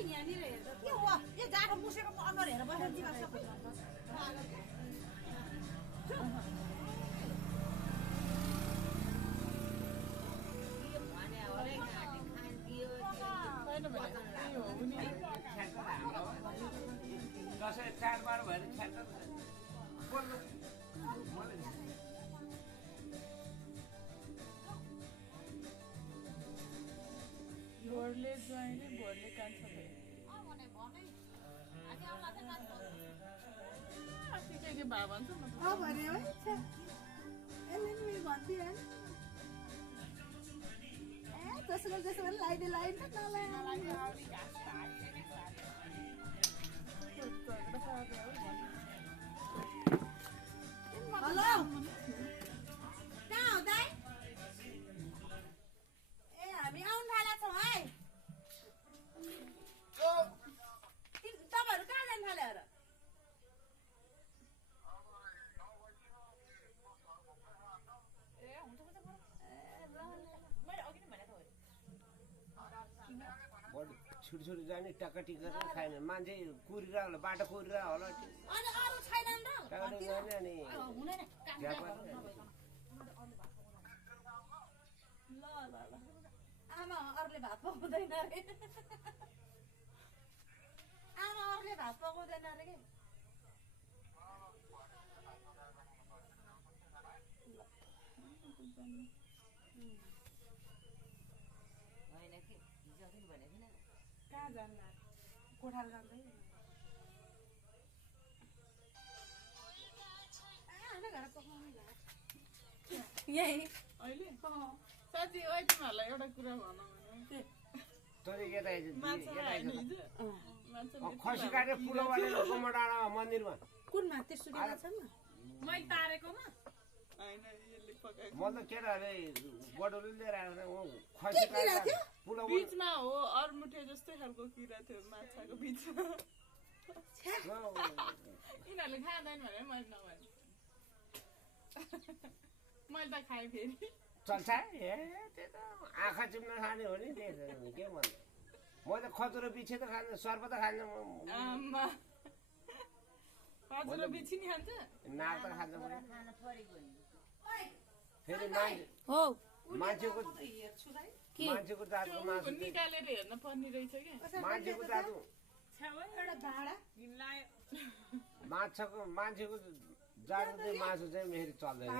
यहाँनिर हेर्दा के हो यो जाडो मुसेको अनुहार हेरेर बसेर दिवा सबै दसैँ चाडबाड भएर छ्याट्ट भोरले ज्वाइँले भोरले कान्छ के भा भन्छ म भने है यसले नि मैले भन्थेँ त्यसो भने लाइदिन्छ हेलो कहाँ हो दाइ ए हामी आउनु थालेका छौँ है तपाईँहरू कहाँ जानु थाल्यो र छुटछुट जाने टक्कटी गरेर खाएन मान्छे कुरिरह होला बाटो कुरिरह होला अनि आमा अरूले भात पकाउँदैन अरे आमा अरूले भात पकाउँदैन अरे के कहाँ जानु कोठाल जाँदै यही अहिले साँच्ची ओइ तिमीहरूलाई एउटा कुरा भनौँ भने खसी काटेर पुलो गरेर डाँडा मन्दिरमा कुनमा त्यस्तो दिएको मैले तारेकोमा होइन यसले पकाएको म त केटाहरूले बडोले लिएर खसी काटेर पुलो बिचमा हो अरमुठे जस्तै खालको किरा थियो माछाको बिचमा यिनीहरूले खाँदैन भने मैले नभने मैले त खाएँ फेरि चल्छ ए त्यो त आँखा चिम्न खाने हो नि त्यो के भन्नु म त खजुरो बिछे त खाँदैन सर्प त खाँदैन खजुरो बिछि नि खान्छ नाक त खान्छ फेरि मान्छेको जातको मासु निकालेर हेर्न पर्ने रहेछ क्या मान्छेको जातको भाडा मान्छेको जातको चाहिँ मासु चाहिँ फेरि चल्दैन